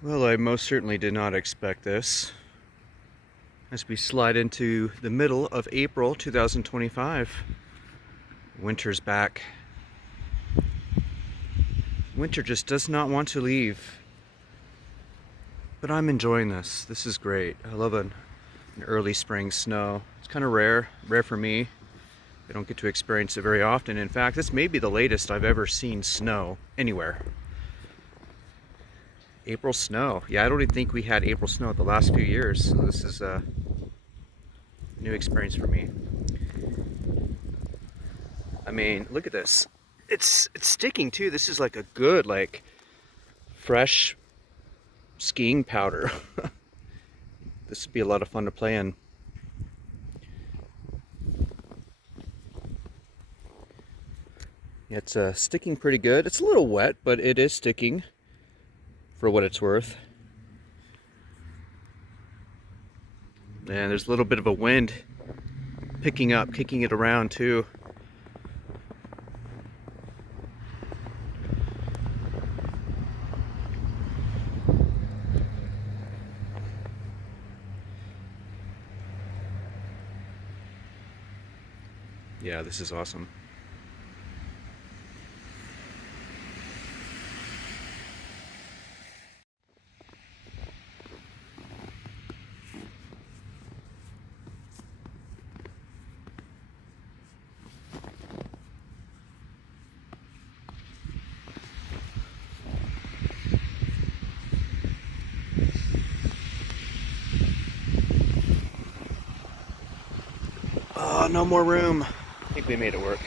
Well, I most certainly did not expect this. As we slide into the middle of April 2025, winter's back. Winter just does not want to leave. But I'm enjoying this. This is great. I love an early spring snow. It's kind of rare for me. I don't get to experience it very often. In fact, this may be the latest I've ever seen snow anywhere. April snow. Yeah, I don't even think we had April snow the last few years. So this is a new experience for me. I mean, look at this. It's sticking too. This is like a good fresh skiing powder. This would be a lot of fun to play in. It's sticking pretty good. It's a little wet, but it is sticking for what it's worth. And there's a little bit of a wind picking up, kicking it around too. Yeah, this is awesome. Oh, no more room. I think we made it work.